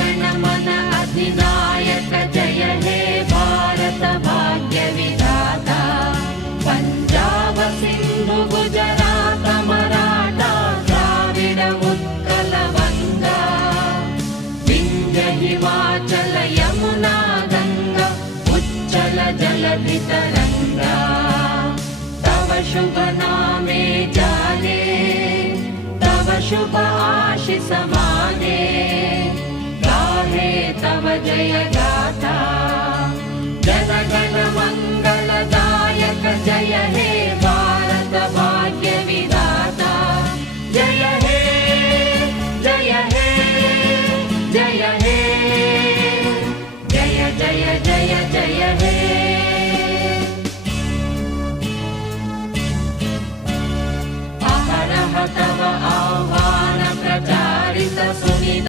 गण मन अधिनायक जय हे भारत भाग्य विधाता पंजाब सिंधु गुजरात मराठा द्राविड उत्कल वंगा विंध्य हिमाचल यमुना गंगा उच्चल जलधि तरंगा तव शुभ नामे जाने तव शुभ आशीष माने गाहे तव जय